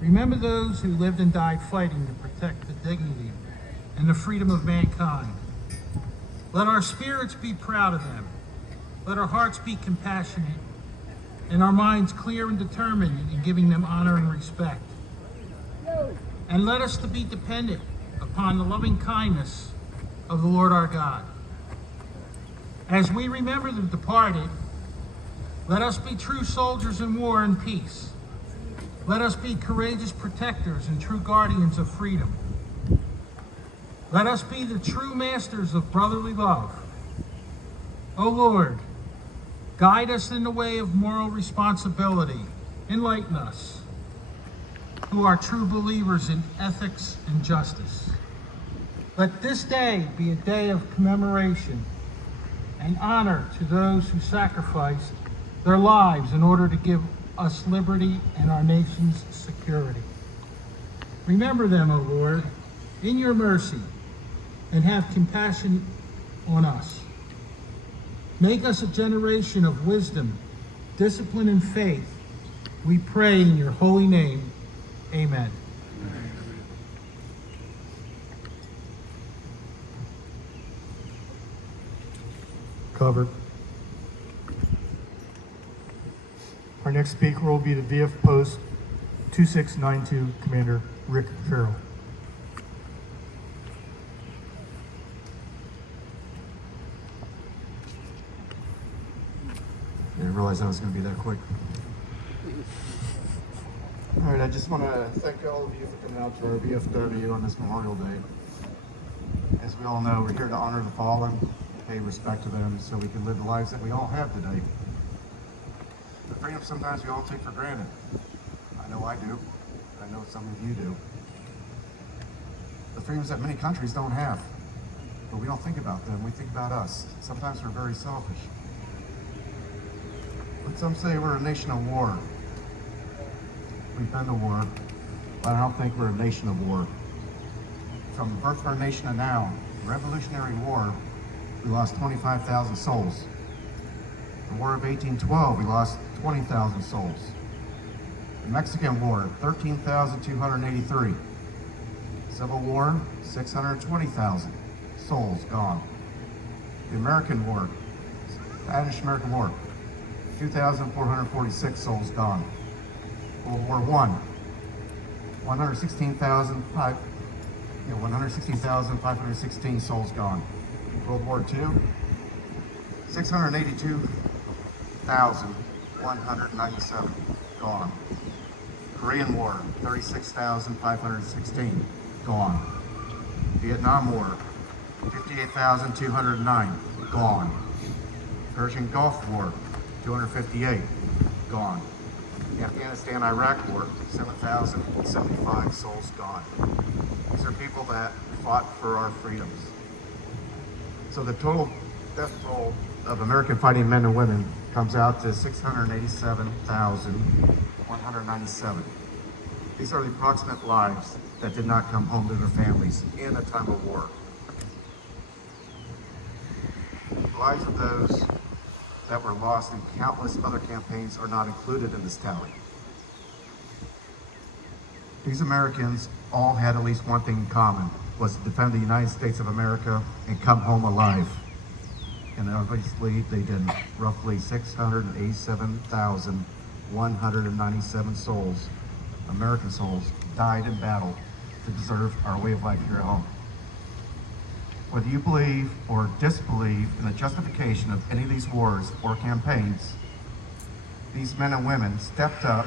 Remember those who lived and died fighting to protect the dignity and the freedom of mankind. Let our spirits be proud of them. Let our hearts be compassionate and our minds clear and determined in giving them honor and respect. And let us to be dependent upon the loving kindness of the Lord our God. As we remember the departed, let us be true soldiers in war and peace. Let us be courageous protectors and true guardians of freedom. Let us be the true masters of brotherly love. O Lord, guide us in the way of moral responsibility. Enlighten us, who are true believers in ethics and justice. Let this day be a day of commemoration and honor to those who sacrificed their lives in order to give us liberty and our nation's security. Remember them, O Lord, in your mercy, and have compassion on us. Make us a generation of wisdom, discipline, and faith. We pray in your holy name. Amen. Covered. Our next speaker will be the VF Post 2692 Commander Rick Farrell. I didn't realize I was going to be that quick. All right, I just want to thank all of you for coming out to our VFW on this Memorial Day. As we all know, we're here to honor the fallen, pay respect to them so we can live the lives that we all have today. The freedom sometimes we all take for granted. I know I do. I know some of you do. The freedoms that many countries don't have. But we don't think about them, we think about us. Sometimes we're very selfish. But some say we're a nation of war. We've been to war, but I don't think we're a nation of war. From the birth of our nation to now, the Revolutionary War, we lost 25,000 souls. The War of 1812, we lost 20,000 souls. The Mexican War, 13,283. Civil War, 620,000 souls gone. The American War, Spanish-American War, 2,446 souls gone. World War I, 116,516 souls gone. World War II, 682,197 gone. Korean War, 36,516 gone. Vietnam War, 58,209 gone. Persian Gulf War, 258 gone. The Afghanistan-Iraq War, 7,075 souls gone. These are people that fought for our freedoms. So the total death toll of American fighting men and women comes out to 687,197. These are the approximate lives that did not come home to their families in a time of war. The lives of those that were lost in countless other campaigns are not included in this tally. These Americans all had at least one thing in common, was to defend the United States of America and come home alive. And obviously they didn't. Roughly 687,197 souls, American souls, died in battle to preserve our way of life here at home. Whether you believe or disbelieve in the justification of any of these wars or campaigns, these men and women stepped up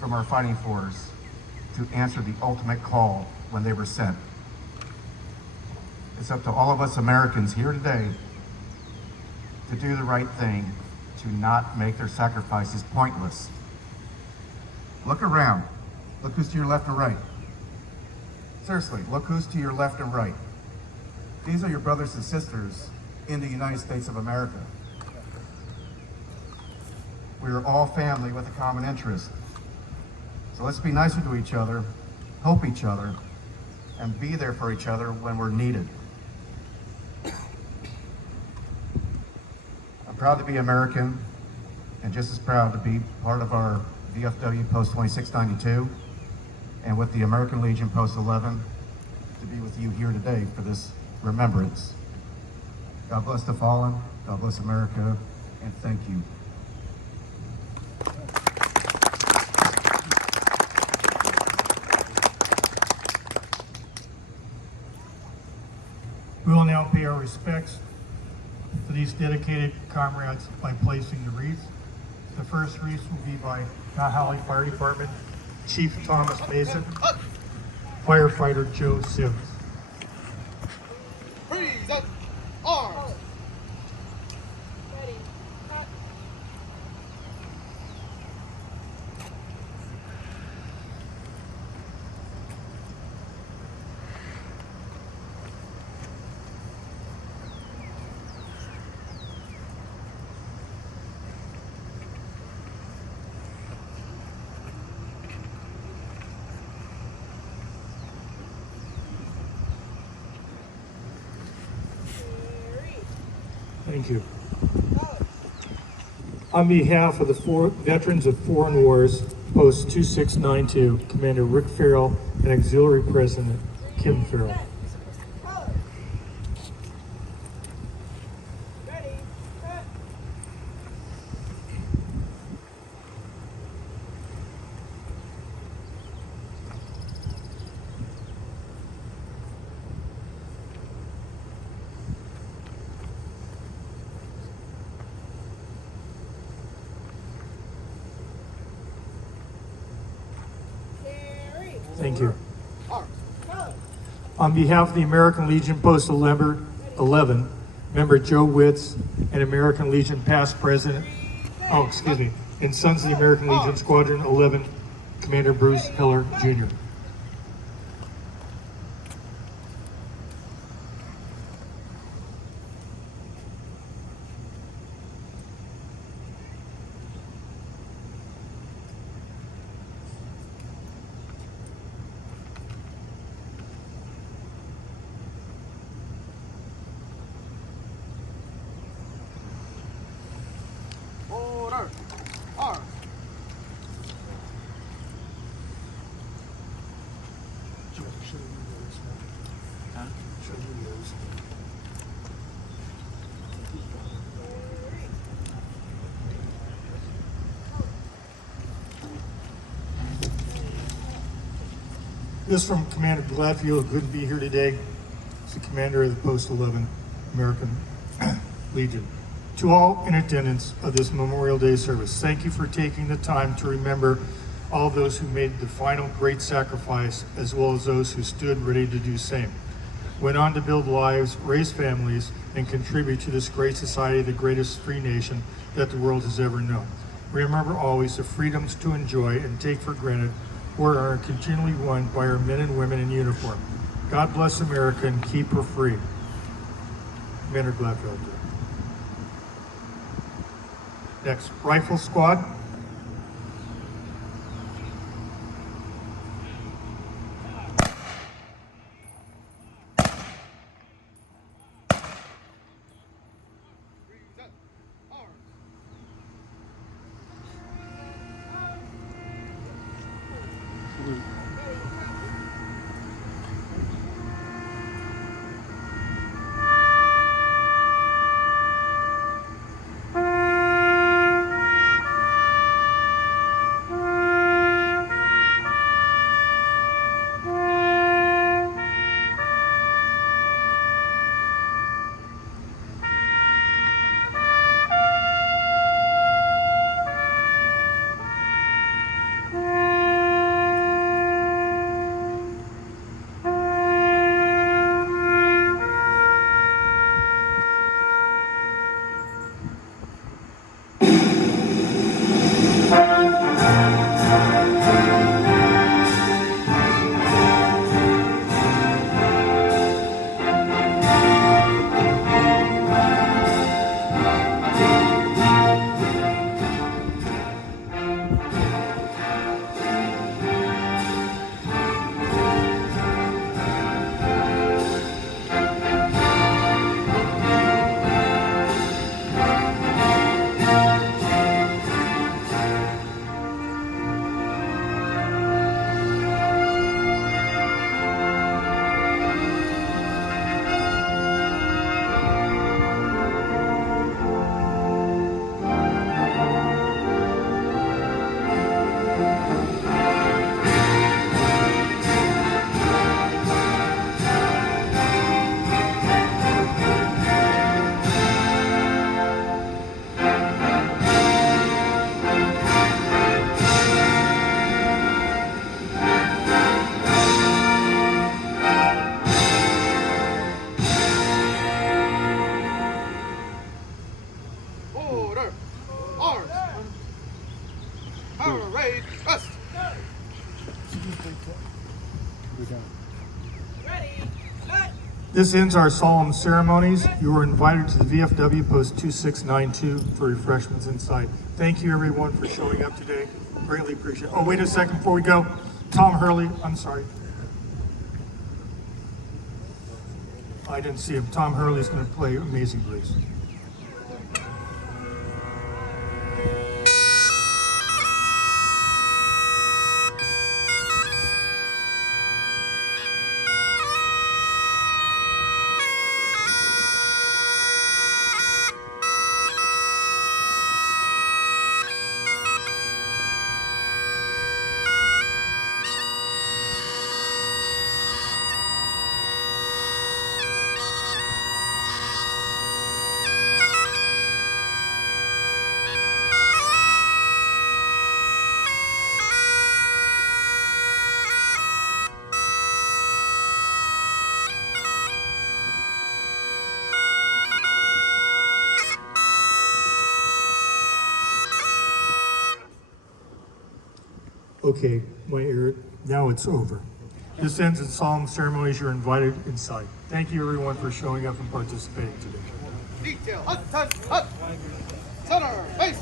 from our fighting force to answer the ultimate call when they were sent. It's up to all of us Americans here today to do the right thing, to not make their sacrifices pointless. Look around. Look who's to your left and right. Seriously, look who's to your left and right. These are your brothers and sisters in the United States of America. We are all family with a common interest. So let's be nicer to each other, help each other, and be there for each other when we're needed. I'm proud to be American, and just as proud to be part of our VFW Post 2692, and with the American Legion Post 11 to be with you here today for this remembrance. God bless the fallen, God bless America, and thank you. We will now pay our respects to these dedicated comrades by placing the wreath. The first wreath will be by Mount Holly Fire Department, Chief Thomas Mason, firefighter Joe Sims. Present arms. Thank you. On behalf of the veterans of foreign wars, Post 2692, Commander Rick Farrell and Auxiliary President Kim Farrell. Thank you. On behalf of the American Legion Post 11, Member Joe Witz, and American Legion past president, and Sons of the American Legion Squadron 11, Commander Bruce Hiller, Jr. Order. Arms. This from Commander Gladfield, good to be here today. He's the commander of the Post 11 American Legion. To all in attendance of this Memorial Day service, thank you for taking the time to remember all those who made the final great sacrifice, as well as those who stood ready to do the same. Went on to build lives, raise families, and contribute to this great society, the greatest free nation that the world has ever known. Remember always the freedoms to enjoy and take for granted are continually won by our men and women in uniform. God bless America and keep her free. Commander Gladfield. Next, Rifle Squad. Present arms. This ends our solemn ceremonies. You are invited to the VFW post 2692 for refreshments inside. Thank you everyone for showing up today. Greatly appreciate it. Oh, wait a second before we go. Tom Hurley, I'm sorry. I didn't see him. Tom Hurley's going to play Amazing Grace. Okay, my ear, now it's over. This ends in solemn ceremonies. You're invited inside. Thank you everyone for showing up and participating today. Detail. Hut, hut, hut. Center. Face.